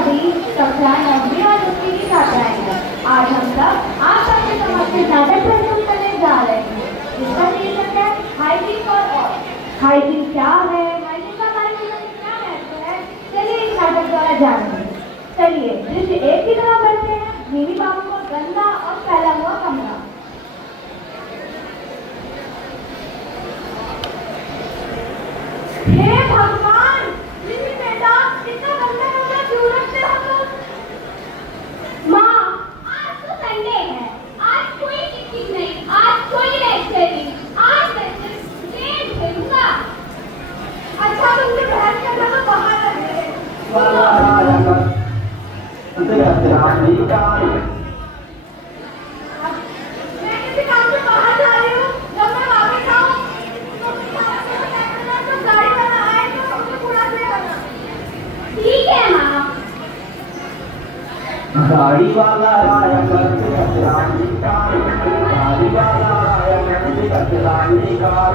सभी कक्षा 9वीं और 10वीं की छात्राएं हैं। आज हम सब आप सबके समक्ष नाटक प्रस्तुत करने जा रहे हैं जिसका शीर्षक है हाइजीन फॉर ऑल। हाइजीन क्या है, हाइजीन का हमारे जीवन में क्या महत्व है, चलिए इस नाटक द्वारा जानते हैं। चलिए दृश्य 1 की तरफ बढ़ते हैं। नीवी बाबू को गंदा और फैला हुआ कमरा। हे भगवान, नीवी बेटा इतना गंदा कमरा क्यों रखते हो तुम? माँ, आज तो संडे है, आज कोई टिकट नहीं, आज कोई लेक्चर नहीं, आज मैं सिर्फ गेम खेलूंगा। अच्छा तुमसे बहस करना तो बाहर रहे। मैं किसी काम से बाहर जा रही हूँ, जब मैं वापस आऊँ तो गाड़ी वाला आए तो मुझे बुला देगा। ठीक है माँ। गाड़ी वाला आया करके कचरा निकाल, गाड़ी वाला आया करके कचरा निकाल।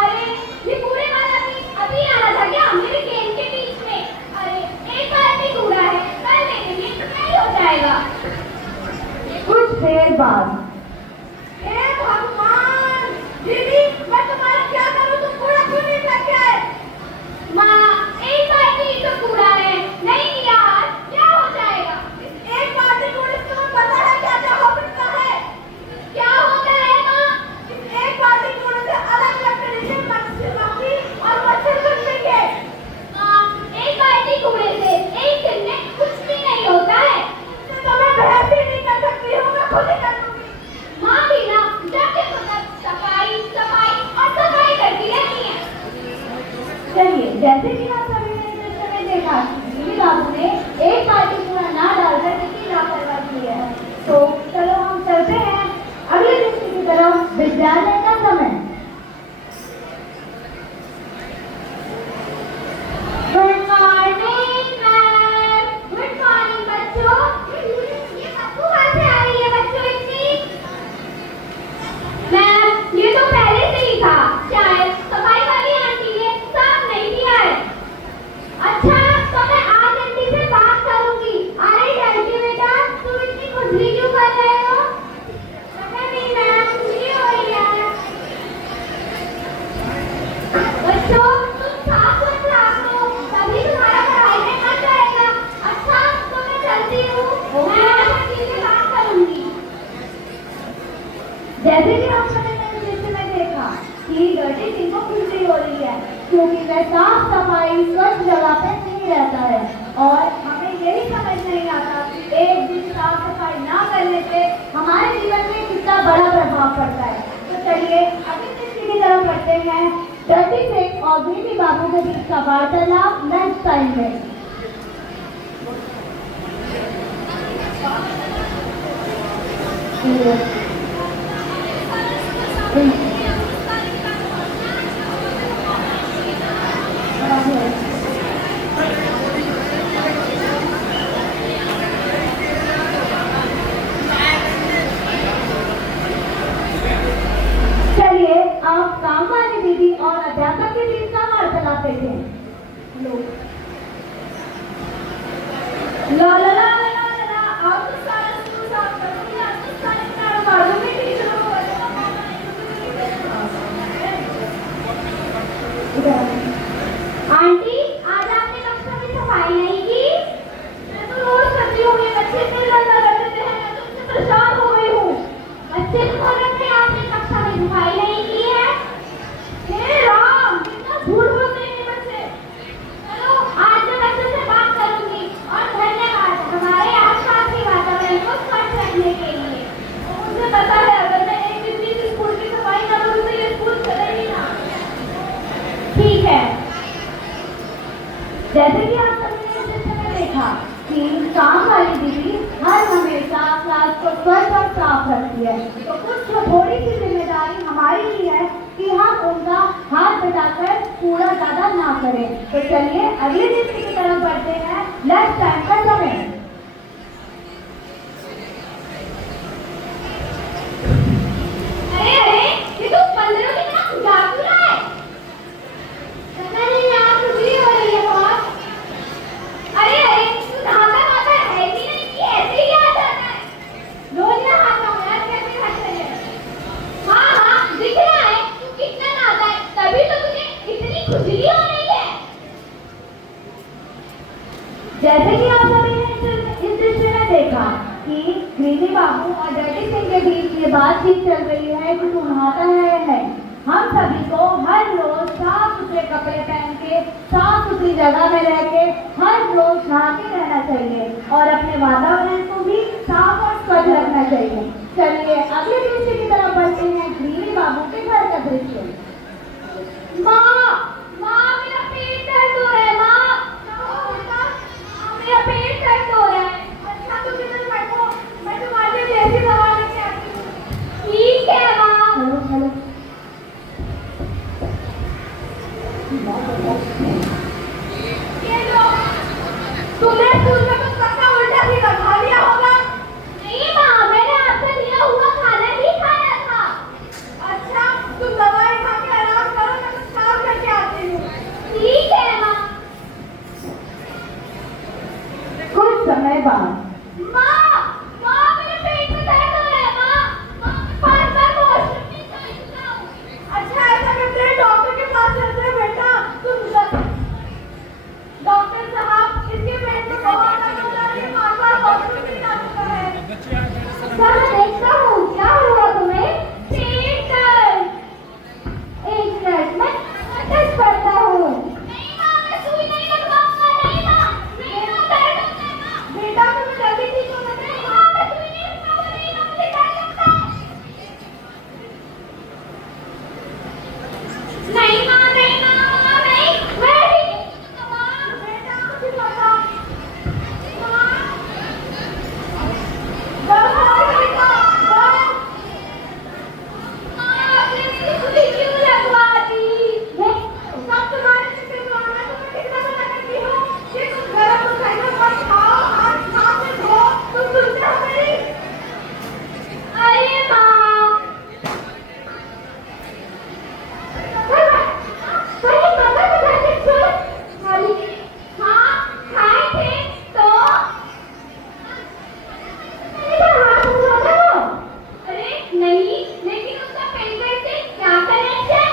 अरे ये कूड़े वाला भी अभी आना था क्या मेरे गेम के बीच में? अरे एक बार भी कूड़ा है, कल ले लेंगे तो नहीं हो जाएगा। कुछ देर बाद हे भगवान, दीदी मैं तुम्हारा क्या करूं, तुम कूड़ा क्यों नहीं फेंके? माँ, एक बार भी तो कूड़ा है, नहीं यार क्या हो जाएगा? एक बाल्टी कूड़े से तुम्हें पता है क्या क्या हो सकता है? क्या होता है माँ? एक बाल्टी कूड़े से अलग अलग तरीके मक्खी और मच्छर बनेंगे। माँ, एक बाल्टी कूड़े से एक दिन में कुछ भी नहीं होता है। तो मैं बहस ही नहीं कर सकती हूँ, मैं खुद ही कर लूंगी। माँ भी ना जाके सफाई सफाई और सफाई करती रहती है। चलिए जैसे कि आप सभी ने दृश्य में देखा, नीवी बाबू ने एक बाल्टी कूड़ा ना डालकर कितनी लापरवाही की है। तो चलो हम चलते हैं अगले दृश्य की तरफ, विद्यालय का समय। Good morning ma'am. Good morning बच्चों। ये बदबू कहाँ से आ रही है बच्चों इतनी? मैम ये तो पहले से ही था, शायद सफाई वाली आंटी ने साफ नहीं किया है। अच्छा तो मैं आज आंटी से बात करूंगी। अरे आंटी बेटा तुम इतनी खुजली क्यों कर रहे हो? पता नहीं मैम, खुजली हो रही है। बच्चों तुम साफ सुथरा रखो, तभी तुम्हारा पढ़ाई में मन रहेगा। अच्छा तो मैं चलती हूँ, मैं आज आंटी से बात करूंगी। जैसे कि हम सभी ने दृश्य में देखा कि गड्ढे किनको खुजली हो रही है क्योंकि वह साफ सफाई स्वच्छ जगह पे नहीं रहता है। और हमें यही समझ नहीं आता कि एक दिन साफ सफाई ना करने से हमारे जीवन में कितना बड़ा प्रभाव पड़ता है। तो चलिए अगले दृश्य की तरफ बढ़ते हैं। डर्टी सिंह और नीवी बाबू के बीच का वार्तालाप लंच टाइम में। चलिए आप काम वाली दीदी और अध्यापक के बीच का वार्तालाप देखें। ला ला ला ला ला ला, आप तो सारा स्कूल साफ करोगे, आप तो सारे झाड़ू मारोगे, टीचरों को आंटी आज आपने कक्षा में सफाई नहीं की? मैं तो रोज करती हूँ, ये बच्चे इतने गंदा कर देते हैं, मैं तो उनसे परेशान हो गई हूँ। बच्चे तो बोल रहे थे आपने कक्षा में सफाई नहीं की है। हे राम, कितना झूठ बोलते हैं ये बच्चे। चलो आज मैं बच्चों से बात करूंगी और धन्यवाद हमारे आसपास के वातावरण को स्वच्छ रखने के लिए। मुझे पता है अगर मैं एक दिन भी स्कूल की सफाई ना करूँ तो ये स्कूल चलेगी ना। ठीक है। जैसे कि आप सभी ने दृश्य में देखा कि काम वाली दीदी हर हमेशा क्लास को स्वच्छ और साफ रखती है। तो कुछ थोड़ी सी जिम्मेदारी हमारी ही है कि हम उनका हाथ बटाकर कूड़ा ज्यादा ना करें। तो चलिए अगले दृश्य की तरफ बढ़ते हैं। लंच टाइम का समय। अरे अरे ये तो 15 की तरह जादू है। पता नहीं यार खुजली हो रही है बहुत। जैसे कि आप सभी ने इस दृश्य में देखा कि ग्रीनी बाबू और डर्टी सिंह के बीच ये बातचीत चल रही है कि तू नहाता है। हम सभी को हर रोज साफ सुथरे कपड़े पहन के साफ सुथरी जगह में रह के हर रोज नहाते रहना चाहिए और अपने वातावरण को भी साफ और स्वच्छ रखना चाहिए। चलिए अगले दृश्य की तरफ बढ़ते हैं। ग्रीनी बाबू के घर का दृश्य। माँ मेरा पेट दर्द हो रहा है। माँ मेरा पेट दर्द हो रहा है। अच्छा तुम इधर बैठो, मैं तुम्हारे लिए देसी दवा लेके आती हूँ। ठीक है माँ। हेलो ये लो। तुमने स्कूल में कुछ पक्का उल्टा सीधा खा लिया होगा। नहीं माँ, मैंने आपसे लिया हुआ खाना ही खाया था। अच्छा तुम दवाई खा के आराम करो, मैं कुछ काम करके आती हूँ। ठीक है माँ। कुछ समय बाद माँ मेरे पेट में दर्द हो रहा है। माँ बार-बार वॉशरूम नहीं जा सकता हूँ। अच्छा ऐसा करते हैं डॉक्टर के पास चलते हैं बेटा। डॉक्टर साहब इसके पेट में बहुत दर्द हो रहा है, बार-बार वॉशरूम नहीं जा सकता है। अच्छा मैं देखता हूँ क्या हुआ तुम्हें। पेट दर्द। एक मिनट मैं टेस्ट करता हूँ। नहीं माँ, मैं सुई नहीं लगवाऊंगा। नहीं माँ, दर्द होता है माँ। बेटा तुम्हें जल्दी ठीक होना चाहिए। नहीं माँ, मैं सुई नहीं लगवाऊंगा। नहीं माँ, मुझे डर लगता है। नहीं माँ, नहीं माँ, नहीं, मैं ठीक नहीं होऊंगा माँ। बेटा मुझे पता माँ, दर्द हो रहा है बेटा, दर्द। आपने मुझे सुई क्यों लगवा दी? सब तुम्हारे चक्कर में और मैं तुम्हें कितना मना करती हूँ कि तुम गरम मसाला मत खाओ, हाथ से धो। तुम सुनते हो मेरी? अरे माँ, हाँ खाए थे तो अरे नहीं, लेकिन उसका पेट से क्या कनेक्शन?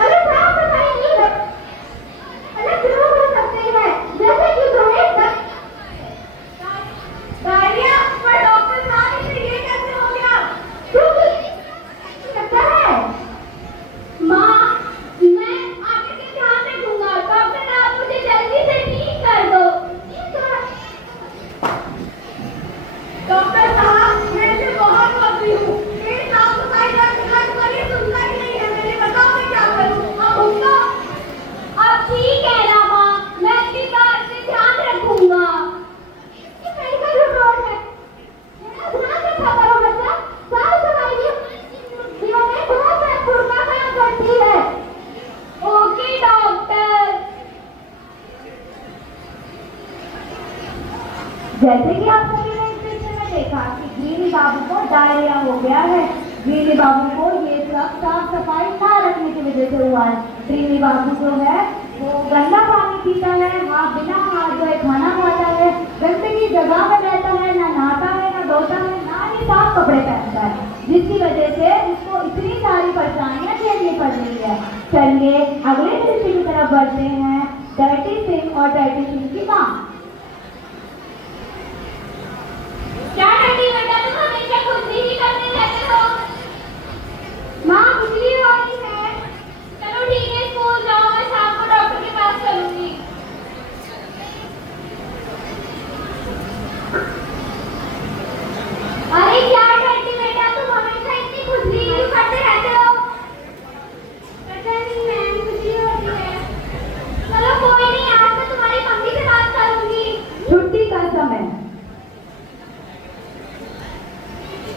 अरे साफ सफाई नहीं है, अलग रोग हो सकते हैं जैसे कि तुम्हें डायरिया। पर डॉक्टर साहब इसे ये कैसे हो गया? क्योंकि लगता है माँ, मैं आगे से ध्यान रखूंगा। डॉक्टर आप मुझे जल्दी से ठीक कर दो। डॉक्टर साहब मैं इसे बहुत बदली हूँ। मेरी साफ सफाई का पर ये सुनता ही नहीं है। मेरे बताओ मैं क्या करूँ? अब उठो। अब ठीक है ना माँ, मैं अगली बार से ध्यान रखूंगा। ये मेडिकल रिपोर्ट है। मेरा ध्यान रखा करो बच्चा। साफ सफाई जीवन में बहुत महत्वपूर्ण काम करती है। Okay doctor. जैसे कि आप सभी ने इस दृश्य में देखा कि ग्रीनी बाबू को डायरिया हो गया है। ग्रीनी बाबू को ये सब साफ सफाई ना रखने की वजह से हुआ है। ग्रीनी बाबू जो है वो गंदा पानी पीता है, बिना हाथ धोए खाना खाता है, गंदगी जगह में रहता है, ना नहाता है, ना धोता है, ना ही साफ कपड़े पहनता है, जिसकी वजह से उसको इतनी सारी परेशानियां झेलनी पड़ रही है। चलिए अगले दृश्य की तरफ बढ़ते हैं। डर्टी सिंह और डर्टी सिंह की माँ। क्या डर्टी बेटा, तुम हमेशा खुद ही करते रहते हो। माँ बिजली हो रही है। चलो ठीक है, स्कूल जाओ, मैं शाम को डॉक्टर के पास चलूंगी। अरे क्या डर्टी बेटा, तुम हमेशा इतनी खुजली क्यों करते रहते हो। पता नहीं मैम खुजली हो रही है। चलो कोई नहीं, आज मैं तुम्हारी मम्मी से बात करूंगी। छुट्टी का समय।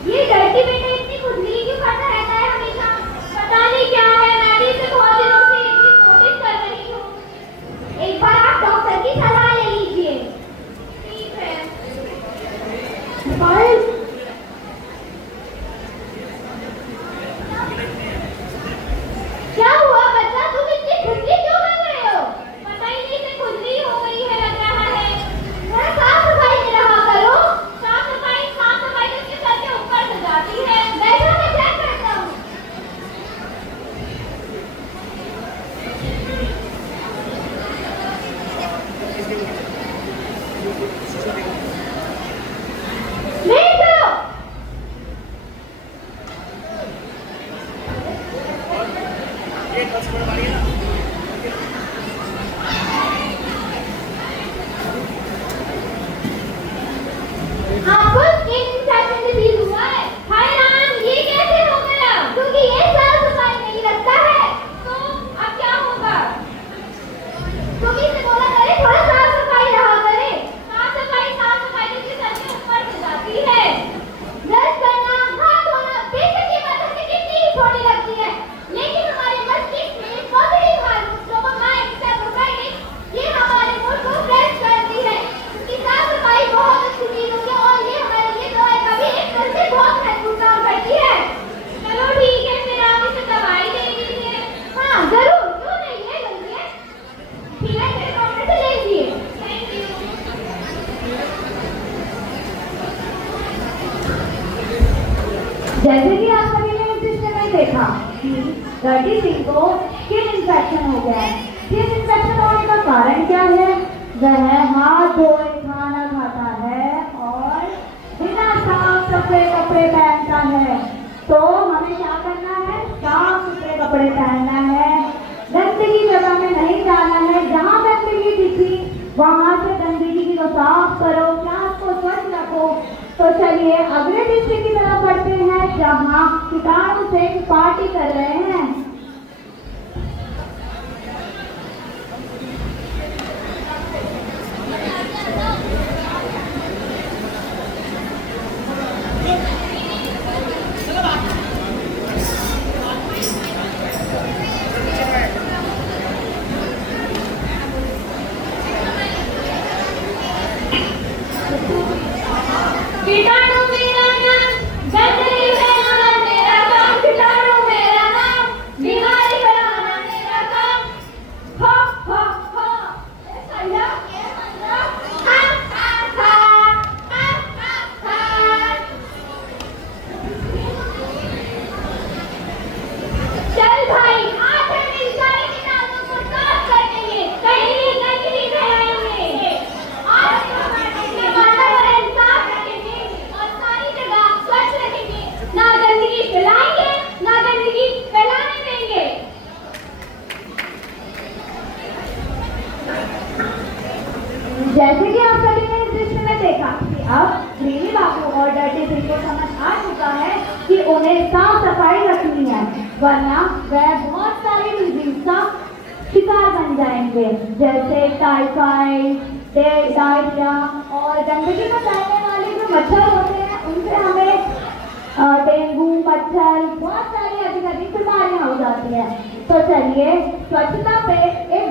ये डर्टी बेटा इतनी खुजली क्यों करता रहता है हमेशा। पता नहीं क्या है, मैं भी इसे बहुत दिनों से ये चीज नोटिस कर रही हूँ। एक बार आप डॉक्टर की सलाह ले लीजिए। ठीक है। क्या हुआ बच्चा, तुम इतनी खुजली क्यों कर रहे हो। पता ही नहीं, इसे खुजली हो गई है लग रहा है। मैं साफ सफाई में रहा करो। साफ सफाई तो इसके सर के ऊपर से जाती है। ठीक है, मेरे कमरे से लीजिए। Thank you. जैसे कि आप सभी ने इस दृश्य में देखा कि डर्टी सिंह को स्किन इन्फेक्शन हो गया है। स्किन इन्फेक्शन होने का कारण क्या है? वह हाथ धोए खाना खाता है और बिना साफ सुथरे कपड़े पहनता है। तो हमें क्या करना है? साफ सुथरे कपड़े पहनना है, गंदगी जगह में नहीं जाना है। जहाँ गंदगी दिखी वहां से गंदगी को साफ करो, सांस को स्वच्छ रखो। तो चलिए अगले दृश्य की तरफ बढ़ते हैं जहाँ कीटाणु से पार्टी कर रहे हैं। कीटाणु मेरा नाम, गंदगी फैलाना मेरा काम। कीटाणु मेरा नाम, बीमारी फैलाना मेरा काम। हो हो हो, भैया ये मतलब हा हा हा, हा हा हा। चल भाई, आज हम इन सारे कीटाणुओं को साफ कर देंगे, कहीं गंदगी फैलाएंगे। आज तो हमारे वातावरण साफ रखेंगे और सारी जगह स्वच्छ रखेंगे। ना गंदगी फैलाएंगे, ना गंदगी फैलाने देंगे। जैसे कि आप सभी ने इस दृश्य में देखा कि अब ग्रीनी बाबू और डर्टी सिंह को समझ आ चुका है कि उन्हें साफ सफाई रखनी है, वरना वह बहुत सारी डिजीज का शिकार बन जाएंगे, जैसे टाइफाइड, डायरिया और गंदगी में फैलने वाले जो मच्छर होते हैं उनसे हमें डेंगू, मच्छर, बहुत सारी अधिक बीमारियां हो जाती हैं। तो चलिए स्वच्छता पे एक